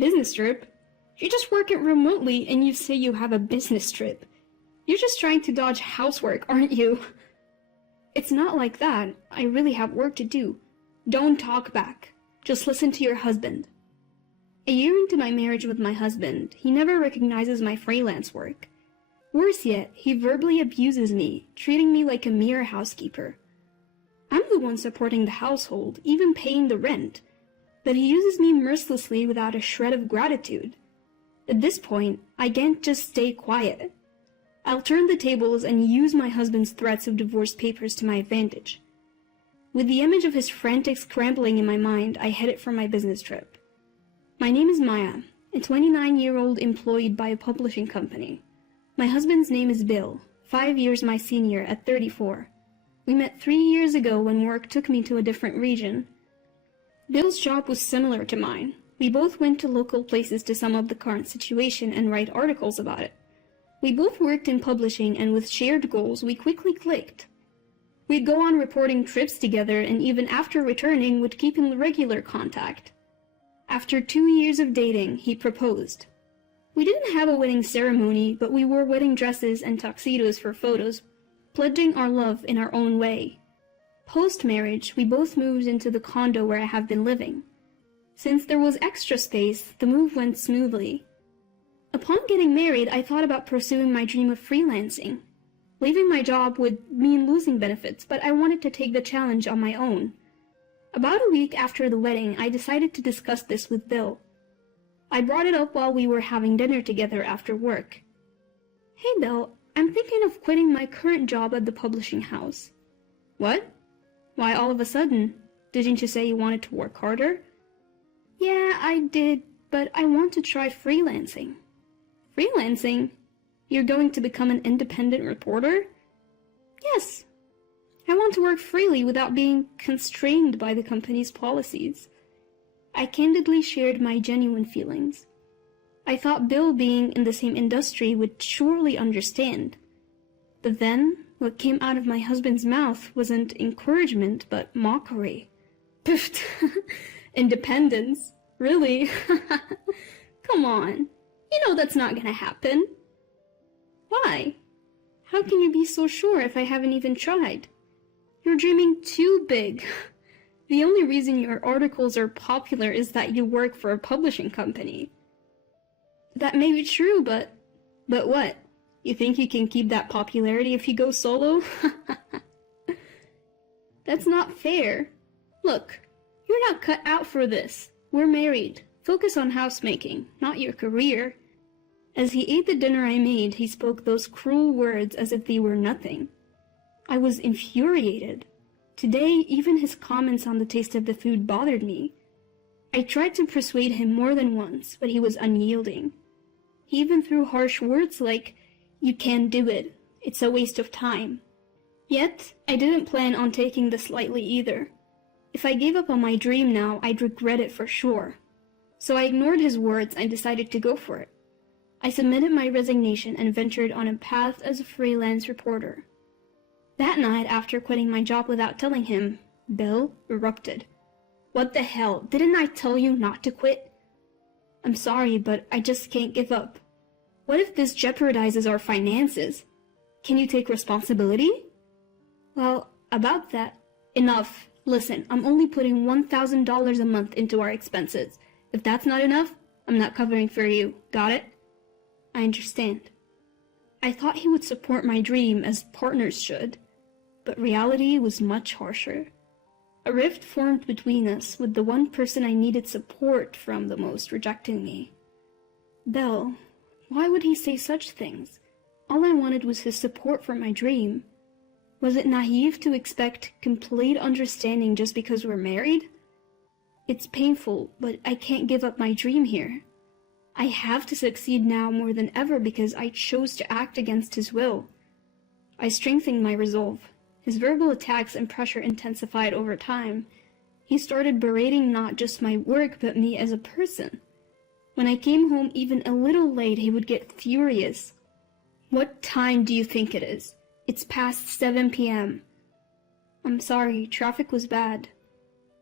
Business trip? You just work it remotely and you say you have a business trip. You're just trying to dodge housework, aren't you? It's not like that. I really have work to do. Don't talk back. Just listen to your husband. A year into my marriage with my husband, he never recognizes my freelance work. Worse yet, he verbally abuses me, treating me like a mere housekeeper. I'm the one supporting the household, even paying the rent, but he uses me mercilessly without a shred of gratitude. At this point, I can't just stay quiet. I'll turn the tables and use my husband's threats of divorce papers to my advantage. With the image of his frantic scrambling in my mind, I headed for my business trip. My name is Maya, a 29-year-old employed by a publishing company. My husband's name is Bill, 5 years my senior at 34. We met 3 years ago when work took me to a different region. Bill's job was similar to mine. We both went to local places to sum up the current situation and write articles about it. We both worked in publishing, and with shared goals, we quickly clicked. We'd go on reporting trips together, and even after returning, would keep in regular contact. After 2 years of dating, he proposed. We didn't have a wedding ceremony, but we wore wedding dresses and tuxedos for photos, pledging our love in our own way. Post-marriage, we both moved into the condo where I have been living. Since there was extra space, the move went smoothly. Upon getting married, I thought about pursuing my dream of freelancing. Leaving my job would mean losing benefits, but I wanted to take the challenge on my own. About a week after the wedding, I decided to discuss this with Bill. I brought it up while we were having dinner together after work. Hey Bill, I'm thinking of quitting my current job at the publishing house. What? Why all of a sudden? Didn't you say you wanted to work harder? Yeah, I did, but I want to try freelancing. Freelancing? You're going to become an independent reporter? Yes. I want to work freely without being constrained by the company's policies. I candidly shared my genuine feelings. I thought Bill, being in the same industry, would surely understand. But then, what came out of my husband's mouth wasn't encouragement, but mockery. Piffed. Independence? Really? Come on. You know that's not gonna happen. Why? How can you be so sure if I haven't even tried? You're dreaming too big. The only reason your articles are popular is that you work for a publishing company. That may be true, but what? You think you can keep that popularity if you go solo? That's not fair. Look, you're not cut out for this. We're married. Focus on housemaking, not your career. As he ate the dinner I made, he spoke those cruel words as if they were nothing. I was infuriated. Today, even his comments on the taste of the food bothered me. I tried to persuade him more than once, but he was unyielding. He even threw harsh words like, "You can't do it. It's a waste of time." Yet, I didn't plan on taking this lightly either. If I gave up on my dream now, I'd regret it for sure. So I ignored his words and decided to go for it. I submitted my resignation and ventured on a path as a freelance reporter. That night, after quitting my job without telling him, Bill erupted. "What the hell? Didn't I tell you not to quit?" "I'm sorry, but I just can't give up. What if this jeopardizes our finances? Can you take responsibility?" "Well, about that..." "Enough. Listen, I'm only putting $1,000 a month into our expenses. If that's not enough, I'm not covering for you. Got it?" "I understand." I thought he would support my dream as partners should, but reality was much harsher. A rift formed between us, with the one person I needed support from the most rejecting me. Bill, why would he say such things? All I wanted was his support for my dream. Was it naive to expect complete understanding just because we're married? It's painful, but I can't give up my dream here. I have to succeed now more than ever because I chose to act against his will. I strengthened my resolve. His verbal attacks and pressure intensified over time. He started berating not just my work, but me as a person. When I came home even a little late, he would get furious. "What time do you think it is? It's past 7 p.m. "I'm sorry, traffic was bad."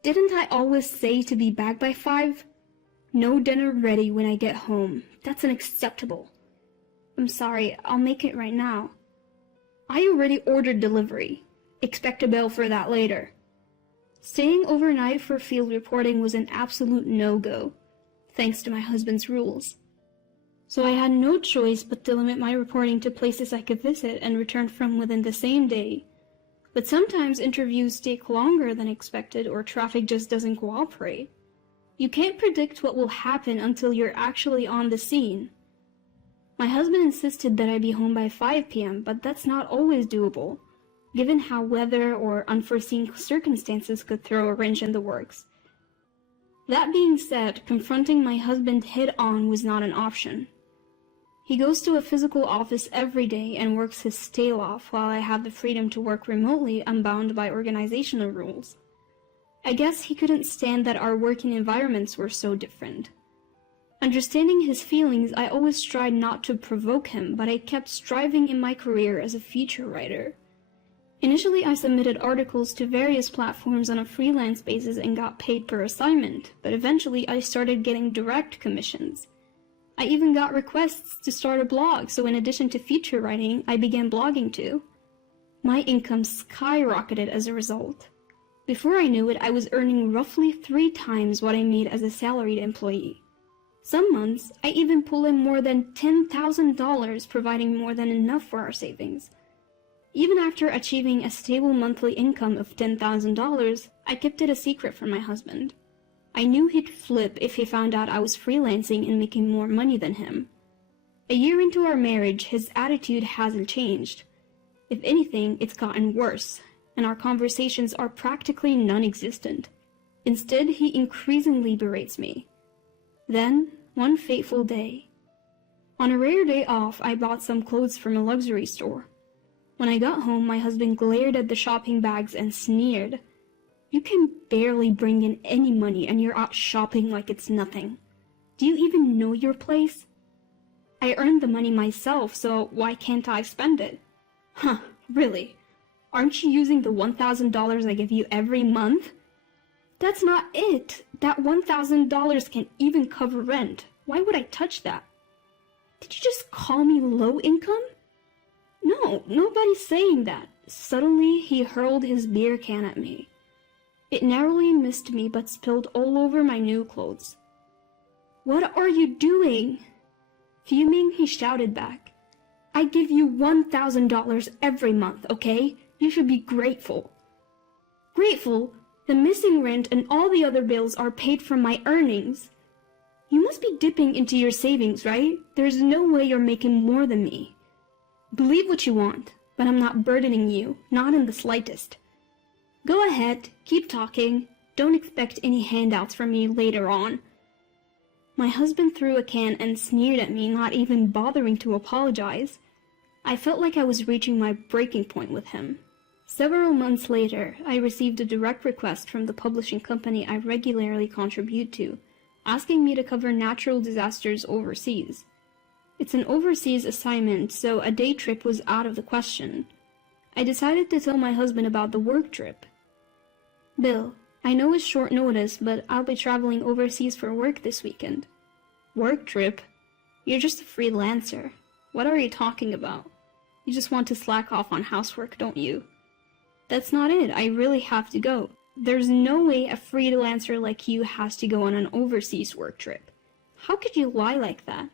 "Didn't I always say to be back by 5? No dinner ready when I get home. That's unacceptable. I'm sorry, I'll make it right now. I already ordered delivery. Expect a bill for that later. Staying overnight for field reporting was an absolute no-go, thanks to my husband's rules. So I had no choice but to limit my reporting to places I could visit and return from within the same day. But sometimes interviews take longer than expected or traffic just doesn't cooperate. You can't predict what will happen until you're actually on the scene. My husband insisted that I be home by 5 p.m., but that's not always doable, given how weather or unforeseen circumstances could throw a wrench in the works. That being said, confronting my husband head-on was not an option. He goes to a physical office every day and works his tail off while I have the freedom to work remotely unbound by organizational rules. I guess he couldn't stand that our working environments were so different. Understanding his feelings, I always tried not to provoke him, but I kept striving in my career as a feature writer. Initially, I submitted articles to various platforms on a freelance basis and got paid per assignment, but eventually I started getting direct commissions. I even got requests to start a blog, so in addition to feature writing, I began blogging too. My income skyrocketed as a result. Before I knew it, I was earning roughly 3 times what I made as a salaried employee. Some months, I even pulled in more than $10,000, providing more than enough for our savings. Even after achieving a stable monthly income of $10,000, I kept it a secret from my husband. I knew he'd flip if he found out I was freelancing and making more money than him. A year into our marriage, his attitude hasn't changed. If anything, it's gotten worse, and our conversations are practically non-existent. Instead, he increasingly berates me. Then, one fateful day. On a rare day off, I bought some clothes from a luxury store. When I got home, my husband glared at the shopping bags and sneered. "You can barely bring in any money and you're out shopping like it's nothing. Do you even know your place?" "I earned the money myself, so why can't I spend it?" "Huh, really? Aren't you using the $1,000 I give you every month?" "That's not it. That $1,000 can't even cover rent. Why would I touch that?" "Did you just call me low income?" "No, nobody's saying that." Suddenly, he hurled his beer can at me. It narrowly missed me but spilled all over my new clothes. "What are you doing?" Fuming, he shouted back. "I give you $1,000 every month, okay? You should be grateful." "Grateful? The missing rent and all the other bills are paid from my earnings. You must be dipping into your savings, right? There's no way you're making more than me." "Believe what you want, but I'm not burdening you, not in the slightest." "Go ahead, keep talking. Don't expect any handouts from me later on." My husband threw a can and sneered at me, not even bothering to apologize. I felt like I was reaching my breaking point with him. Several months later, I received a direct request from the publishing company I regularly contribute to, asking me to cover natural disasters overseas. It's an overseas assignment, so a day trip was out of the question. I decided to tell my husband about the work trip. "Bill, I know it's short notice, but I'll be traveling overseas for work this weekend." "Work trip? You're just a freelancer. What are you talking about? You just want to slack off on housework, don't you?" "That's not it. I really have to go. There's no way a freelancer like you has to go on an overseas work trip. How could you lie like that?"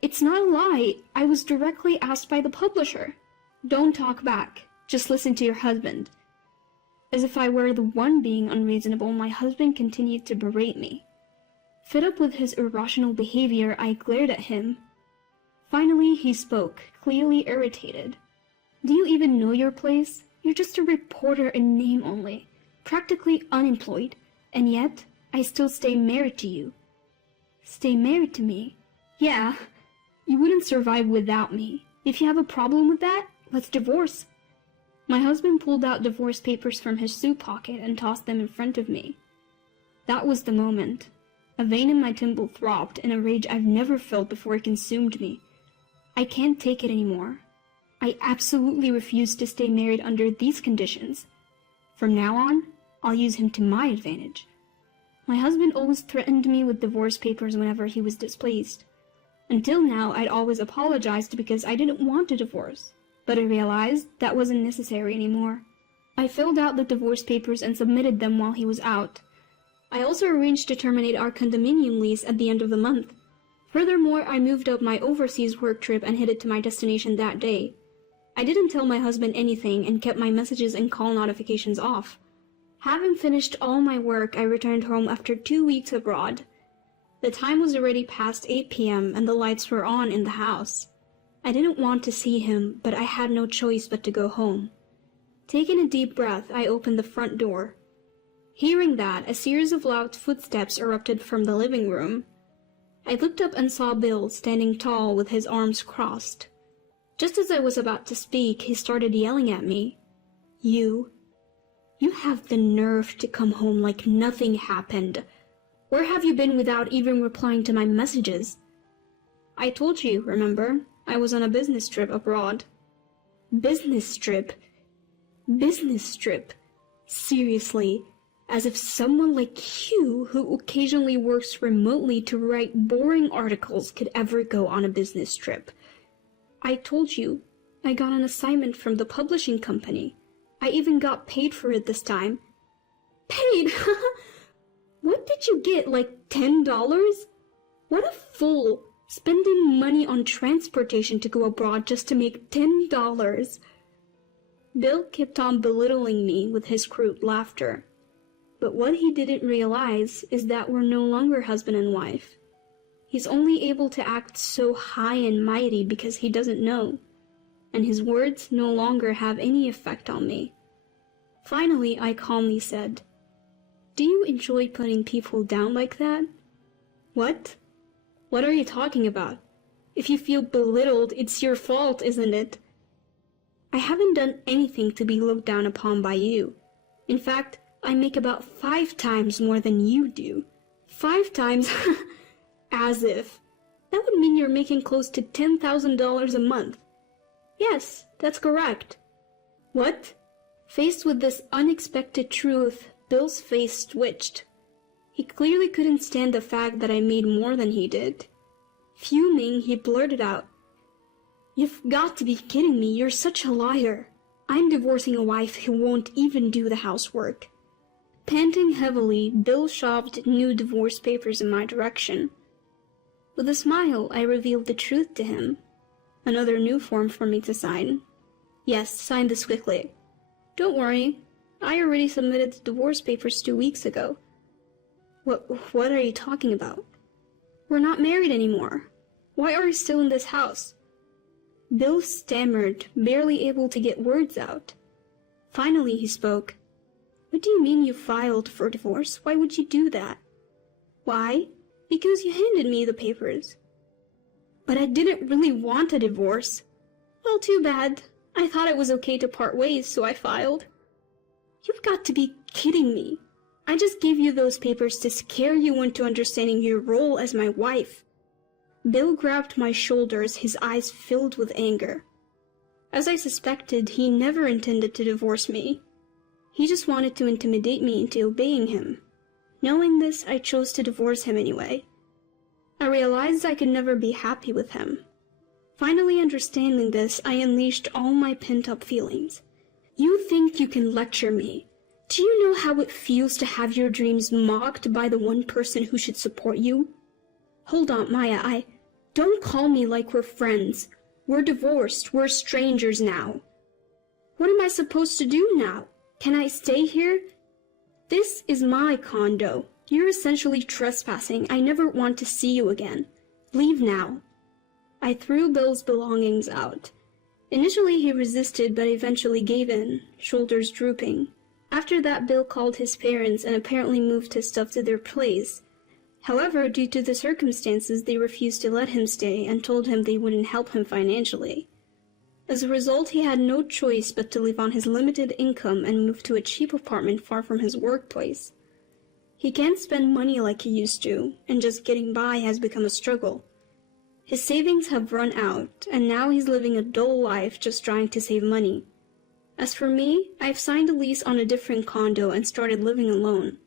"It's not a lie. I was directly asked by the publisher." "Don't talk back. Just listen to your husband." As if I were the one being unreasonable, my husband continued to berate me. Fed up with his irrational behavior, I glared at him. Finally, he spoke, clearly irritated. "Do you even know your place? You're just a reporter in name only, practically unemployed, and yet I still stay married to you." "Stay married to me?" "Yeah. You wouldn't survive without me. If you have a problem with that, let's divorce." My husband pulled out divorce papers from his suit pocket and tossed them in front of me. That was the moment. A vein in my temple throbbed, and a rage I've never felt before consumed me. I can't take it anymore. I absolutely refuse to stay married under these conditions. From now on, I'll use him to my advantage. My husband always threatened me with divorce papers whenever he was displeased. Until now, I'd always apologized because I didn't want a divorce, but I realized that wasn't necessary anymore. I filled out the divorce papers and submitted them while he was out. I also arranged to terminate our condominium lease at the end of the month. Furthermore, I moved up my overseas work trip and headed to my destination that day. I didn't tell my husband anything and kept my messages and call notifications off. Having finished all my work, I returned home after 2 weeks abroad. The time was already past 8 p.m. and the lights were on in the house. I didn't want to see him, but I had no choice but to go home. Taking a deep breath, I opened the front door. Hearing that, a series of loud footsteps erupted from the living room. I looked up and saw Bill standing tall with his arms crossed. Just as I was about to speak, he started yelling at me. You have the nerve to come home like nothing happened. Where have you been without even replying to my messages? I told you, remember? I was on a business trip abroad. Business trip? Business trip? Seriously, as if someone like you, who occasionally works remotely to write boring articles, could ever go on a business trip. I told you, I got an assignment from the publishing company. I even got paid for it this time. Paid? What did you get, like $10? What a fool, spending money on transportation to go abroad just to make $10. Bill kept on belittling me with his crude laughter. But what he didn't realize is that we're no longer husband and wife. He's only able to act so high and mighty because he doesn't know, and his words no longer have any effect on me. Finally, I calmly said, "Do you enjoy putting people down like that?" "What? What are you talking about? If you feel belittled, it's your fault, isn't it?" "I haven't done anything to be looked down upon by you. In fact, I make about 5 times more than you do." 5 times? As if. That would mean you're making close to $10,000 a month. Yes, that's correct. What? Faced with this unexpected truth, Bill's face twitched. He clearly couldn't stand the fact that I made more than he did. Fuming, he blurted out, "You've got to be kidding me, you're such a liar. I'm divorcing a wife who won't even do the housework." Panting heavily, Bill shoved new divorce papers in my direction. With a smile, I revealed the truth to him. Another new form for me to sign. "Yes, sign this quickly." "Don't worry. I already submitted the divorce papers 2 weeks ago." What are you talking about?" "We're not married anymore. Why are you still in this house?" Bill stammered, barely able to get words out. Finally he spoke. "What do you mean you filed for divorce? Why would you do that?" "Why? Because you handed me the papers." "But I didn't really want a divorce." "Well, too bad. I thought it was okay to part ways, so I filed." "You've got to be kidding me. I just gave you those papers to scare you into understanding your role as my wife." Bill grabbed my shoulders, his eyes filled with anger. As I suspected, he never intended to divorce me. He just wanted to intimidate me into obeying him. Knowing this, I chose to divorce him anyway. I realized I could never be happy with him. Finally understanding this, I unleashed all my pent-up feelings. "You think you can lecture me? Do you know how it feels to have your dreams mocked by the one person who should support you? Hold on, Maya, don't call me like we're friends. We're divorced, we're strangers now." "What am I supposed to do now? Can I stay here?" "This is my condo. You're essentially trespassing. I never want to see you again. Leave now." I threw Bill's belongings out. Initially he resisted, but eventually gave in, shoulders drooping. After that, Bill called his parents and apparently moved his stuff to their place. However, due to the circumstances, they refused to let him stay and told him they wouldn't help him financially. As a result, he had no choice but to live on his limited income and move to a cheap apartment far from his workplace. He can't spend money like he used to, and just getting by has become a struggle. His savings have run out, and now he's living a dull life just trying to save money. As for me, I've signed a lease on a different condo and started living alone.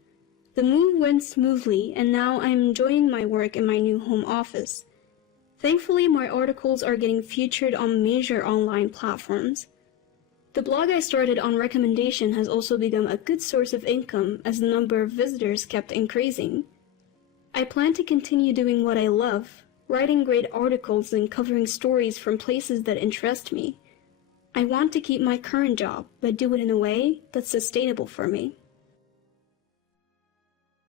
The move went smoothly, and now I'm enjoying my work in my new home office. Thankfully, my articles are getting featured on major online platforms. The blog I started on recommendation has also become a good source of income as the number of visitors kept increasing. I plan to continue doing what I love, writing great articles and covering stories from places that interest me. I want to keep my current job, but do it in a way that's sustainable for me.